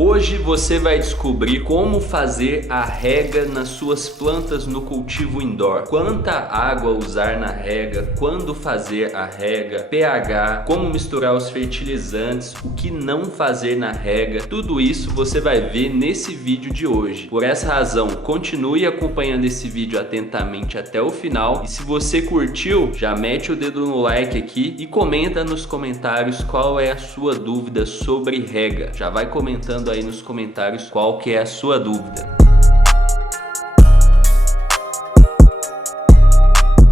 Hoje você vai descobrir como fazer a rega nas suas plantas no cultivo indoor. Quanta água usar na rega, quando fazer a rega, pH, como misturar os fertilizantes, o que não fazer na rega. Tudo isso você vai ver nesse vídeo de hoje. Por essa razão, continue acompanhando esse vídeo atentamente até o final. E se você curtiu, já mete o dedo no like aqui e comenta nos comentários qual é a sua dúvida sobre rega. Já vai comentando aí nos comentários qual que é a sua dúvida.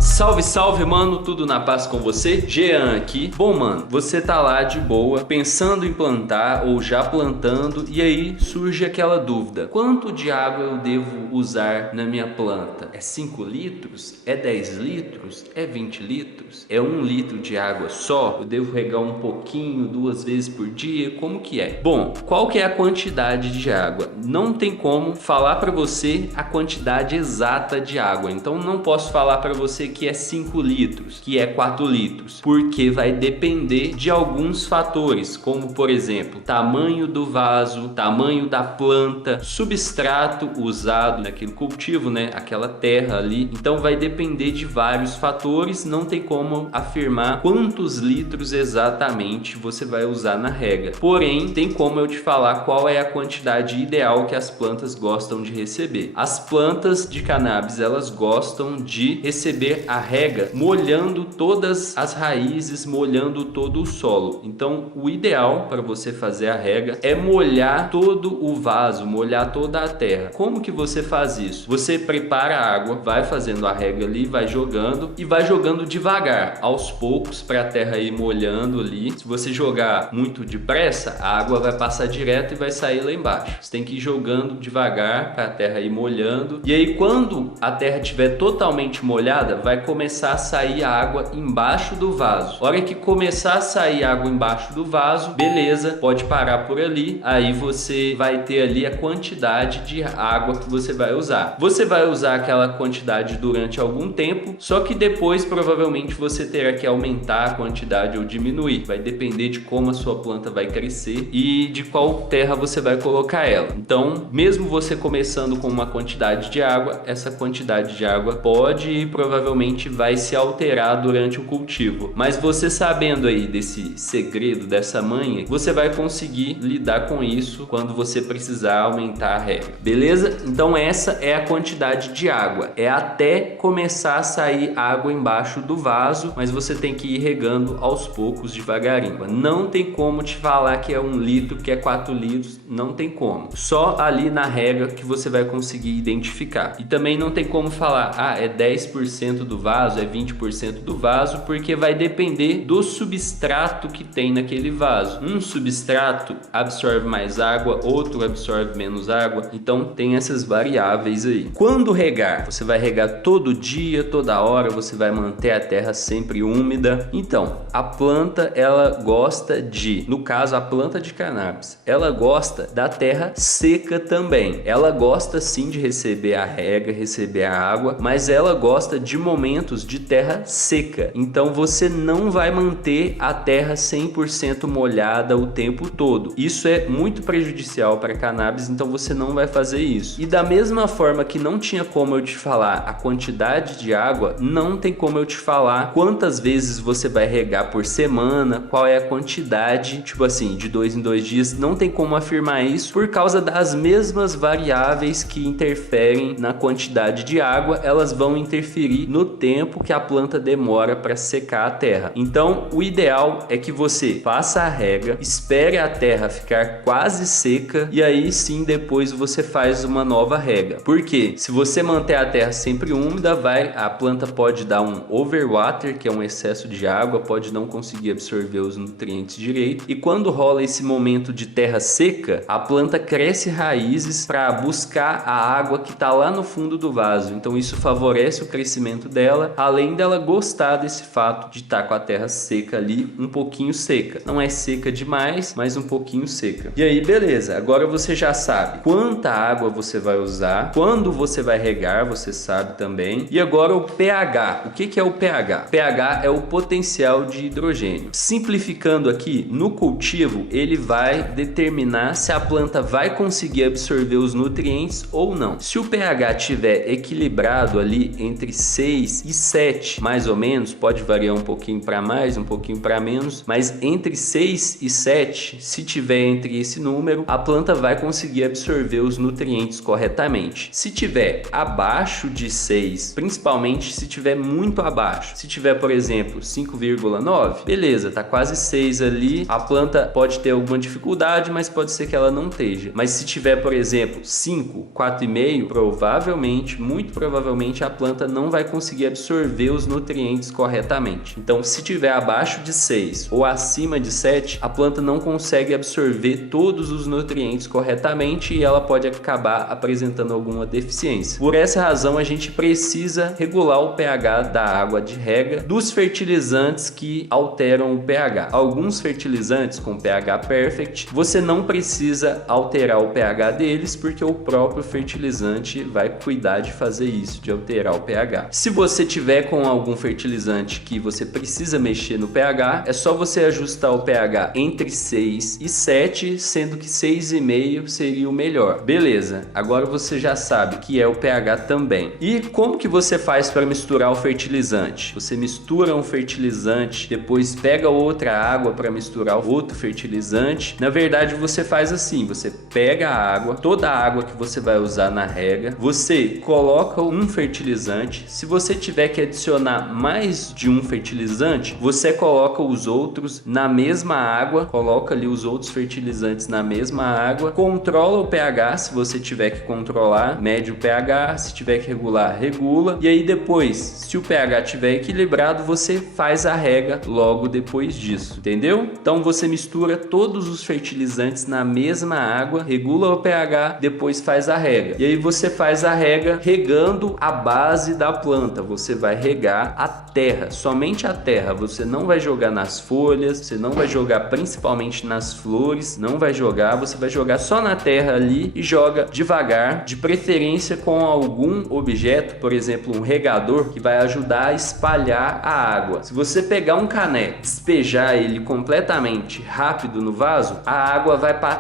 Salve, salve, mano, tudo na paz com você? Jean aqui. Bom, mano, você tá lá de boa, pensando em plantar ou já plantando, e aí surge aquela dúvida: quanto de água eu devo usar na minha planta? É 5 litros? É 10 litros? É 20 litros? É 1 litro de água só? Eu devo regar um pouquinho, 2 vezes por dia? Como que é? Bom, qual que é a quantidade de água? Não tem como falar para você a quantidade exata de água, então não posso falar para você que é 5 litros, que é 4 litros, porque vai depender de alguns fatores, como por exemplo, tamanho do vaso, tamanho da planta, substrato usado naquele cultivo, né? Aquela terra ali. Então vai depender de vários fatores, não tem como afirmar quantos litros exatamente você vai usar na rega. Porém, tem como eu te falar qual é a quantidade ideal que as plantas gostam de receber. As plantas de cannabis, elas gostam de receber a rega molhando todas as raízes, molhando todo o solo. Então o ideal para você fazer a rega é molhar todo o vaso, molhar toda a terra. Como que você faz isso? Você prepara a água, vai fazendo a rega ali, vai jogando e vai jogando devagar, aos poucos, para a terra ir molhando ali. Se você jogar muito depressa, a água vai passar direto e vai sair lá embaixo. Você tem que ir jogando devagar para a terra ir molhando. E aí quando a terra estiver totalmente molhada, vai começar a sair a água embaixo do vaso. A hora que começar a sair água embaixo do vaso, beleza, pode parar por ali. Aí você vai ter ali a quantidade de água que você vai usar. Você vai usar aquela quantidade durante algum tempo, só que depois provavelmente você terá que aumentar a quantidade ou diminuir. Vai depender de como a sua planta vai crescer e de qual terra você vai colocar ela. Então, mesmo você começando com uma quantidade de água, essa quantidade de água pode e provavelmente vai se alterar durante o cultivo. Mas você sabendo aí desse segredo, dessa manha, você vai conseguir lidar com isso quando você precisar aumentar a rega. Beleza? Então essa é a quantidade de água. É até começar a sair água embaixo do vaso, mas você tem que ir regando aos poucos, devagarinho. Não tem como te falar que é 1 litro, que é 4 litros, não tem como. Só ali na rega que você vai conseguir identificar. E também não tem como falar, é 10% do vaso, é 20% do vaso, porque vai depender do substrato que tem naquele vaso. Um substrato absorve mais água, outro absorve menos água, então tem essas variáveis aí. Quando regar? Você vai regar todo dia, toda hora, você vai manter a terra sempre úmida. Então, a planta, ela gosta de, no caso a planta de cannabis, ela gosta da terra seca também. Ela gosta sim de receber a rega, receber a água, mas ela gosta de momentos de terra seca. Então você não vai manter a terra 100% molhada o tempo todo. Isso é muito prejudicial para a cannabis, então você não vai fazer isso. E da mesma forma que não tinha como eu te falar a quantidade de água, não tem como eu te falar quantas vezes você vai regar por semana, qual é a quantidade, tipo assim, de 2 em 2 dias. Não tem como afirmar isso por causa das mesmas variáveis que interferem na quantidade de água, elas vão interferir no tempo que a planta demora para secar a terra. Então o ideal é que você faça a rega, espere a terra ficar quase seca e aí sim depois você faz uma nova rega. Porque se você manter a terra sempre úmida, a planta pode dar um overwater, que é um excesso de água, pode não conseguir absorver os nutrientes direito, e quando rola esse momento de terra seca, a planta cresce raízes para buscar a água que está lá no fundo do vaso. Então isso favorece o crescimento dela dela, além dela gostar desse fato de estar com a terra seca ali, um pouquinho seca. Não é seca demais, mas um pouquinho seca. E aí, beleza. Agora você já sabe quanta água você vai usar, quando você vai regar, você sabe também. E agora o pH. O que é o pH? pH é o potencial de hidrogênio. Simplificando aqui, no cultivo, ele vai determinar se a planta vai conseguir absorver os nutrientes ou não. Se o pH estiver equilibrado ali entre 6 e 7, mais ou menos, pode variar um pouquinho para mais, um pouquinho para menos, mas entre 6 e 7, se tiver entre esse número, a planta vai conseguir absorver os nutrientes corretamente. Se tiver abaixo de 6, principalmente se tiver muito abaixo, se tiver, por exemplo, 5,9, beleza, tá quase 6 ali, a planta pode ter alguma dificuldade, mas pode ser que ela não esteja. Mas se tiver, por exemplo, 5, 4,5, provavelmente, muito provavelmente, a planta não vai conseguir absorver os nutrientes corretamente. Então, se tiver abaixo de 6 ou acima de 7, a planta não consegue absorver todos os nutrientes corretamente e ela pode acabar apresentando alguma deficiência. Por essa razão, a gente precisa regular o pH da água de rega, dos fertilizantes que alteram o pH. Alguns fertilizantes com pH perfect, você não precisa alterar o pH deles, porque o próprio fertilizante vai cuidar de fazer isso, de alterar o pH. Se você tiver com algum fertilizante que você precisa mexer no pH, é só você ajustar o pH entre 6 e 7, sendo que 6,5 seria o melhor. Beleza, agora você já sabe que é o pH também. E como que você faz para misturar o fertilizante? Você mistura um fertilizante, depois pega outra água para misturar outro fertilizante. Na verdade, você faz assim, você pega a água, toda a água que você vai usar na rega, você coloca um fertilizante. Se você tiver que adicionar mais de um fertilizante, você coloca os outros na mesma água, coloca ali os outros fertilizantes na mesma água, controla o pH, se você tiver que controlar, mede o pH, se tiver que regular, regula, e aí depois, se o pH estiver equilibrado, você faz a rega logo depois disso, entendeu? Então você mistura todos os fertilizantes na mesma água, regula o pH, depois faz a rega. E aí você faz a rega regando a base da planta, você vai regar a terra, somente a terra, você não vai jogar nas folhas, você não vai jogar principalmente nas flores, não vai jogar, você vai jogar só na terra ali e joga devagar, de preferência com algum objeto, por exemplo, um regador, que vai ajudar a espalhar a água. Se você pegar um caneco, despejar ele completamente rápido no vaso, a água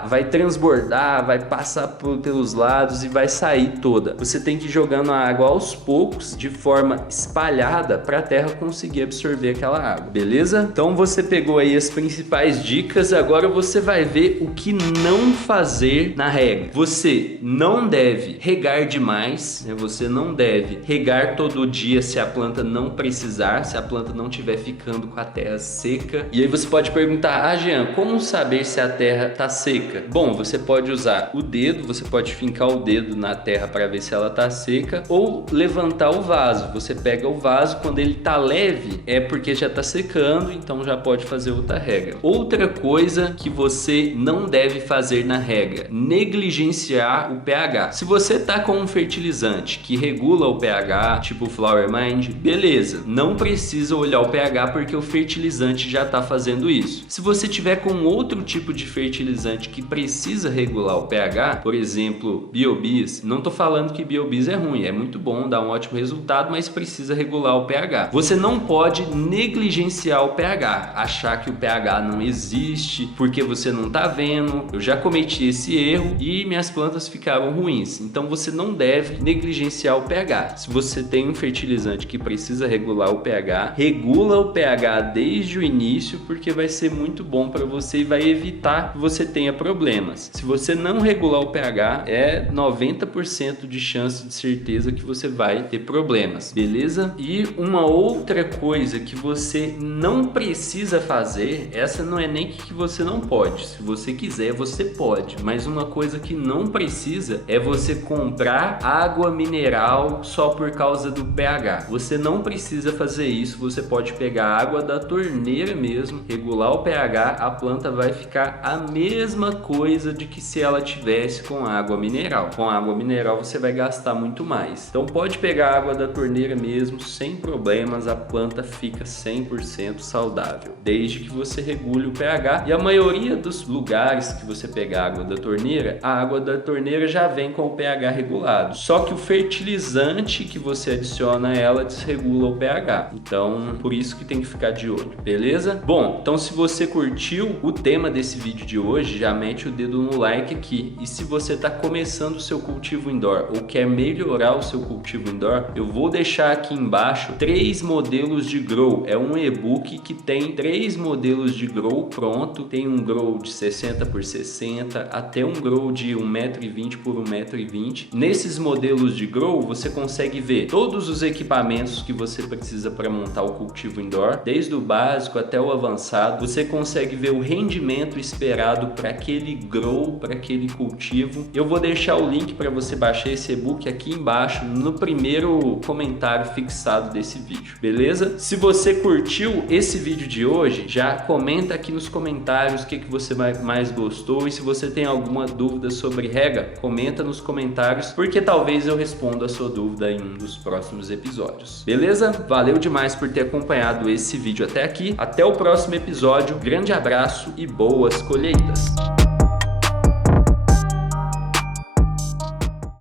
vai transbordar, vai passar pelos lados e vai sair toda. Você tem que ir jogando a água aos poucos, de forma espalhada, para a terra conseguir absorver aquela água, beleza? Então você pegou aí as principais dicas, agora você vai ver o que não fazer na rega. Você não deve regar demais, né? Você não deve regar todo dia se a planta não precisar, se a planta não estiver ficando com a terra seca. E aí você pode perguntar, Jean, como saber se a terra está seca? Bom, você pode usar o dedo, você pode fincar o dedo na terra para ver se ela está seca, ou levantar o vaso. Você pega o vaso, quando ele está leve, é porque já está secando, então já pode fazer outra rega. Outra coisa que você não deve fazer na rega, negligenciar o pH. Se você está com um fertilizante que regula o pH, tipo Flower Mind, beleza, não precisa olhar o pH porque o fertilizante já está fazendo isso. Se você tiver com outro tipo de fertilizante que precisa regular o pH, por exemplo, Biobis, não estou falando que Biobis é ruim, é muito bom, dá um ótimo resultado, mas precisa regular o pH. Você não pode negligenciar o pH, achar que o pH não existe porque você não está vendo. Eu já cometi esse erro e minhas plantas ficaram ruins. Então você não deve negligenciar o pH. Se você tem um fertilizante que precisa regular o pH, regula o pH desde o início, porque vai ser muito bom para você e vai evitar que você tenha problemas. Se você não regular o pH, é 90% de chance de certeza que você vai ter problemas, beleza? E uma outra coisa que você não precisa fazer, essa não é nem que você não pode, se você quiser você pode, mas uma coisa que não precisa é você comprar água mineral só por causa do pH. Você não precisa fazer isso, você pode pegar a água da torneira mesmo, regular o pH, a planta vai ficar a mesma coisa de que se ela tivesse com água mineral. Com água mineral você vai gastar muito mais. Então pode pegar a água da torneira mesmo, sem problemas, a planta fica 100% saudável, desde que você regule o pH. E a maioria dos lugares que você pegar água da torneira, a água da torneira já vem com o pH regulado. Só que o fertilizante que você adiciona a ela desregula o pH. Então, por isso que tem que ficar de olho, beleza? Bom, então se você curtiu o tema desse vídeo de hoje, já mete o dedo no like aqui. E se você está começando o seu cultivo indoor ou quer melhorar o seu cultivo indoor, eu vou deixar aqui embaixo 3 modelos de grow. É um e-book que tem 3 modelos de grow pronto. Tem um grow de 60 por 60, até um grow de 1,20 m por 1,20 m. Nesses modelos de grow, você consegue ver todos os equipamentos que você precisa para montar o cultivo indoor, desde o básico até o avançado. Você consegue ver o rendimento esperado para aquele grow, para aquele cultivo. Eu vou deixar o link para você baixar esse e-book aqui embaixo no primeiro comentário fixado desse vídeo, beleza? Se você curtiu esse vídeo de hoje, já comenta aqui nos comentários o que você mais gostou, e se você tem alguma dúvida sobre rega, comenta nos comentários, porque talvez eu responda a sua dúvida em um dos próximos episódios, beleza? Valeu demais por ter acompanhado esse vídeo até aqui, até o próximo episódio, grande abraço e boas colheitas!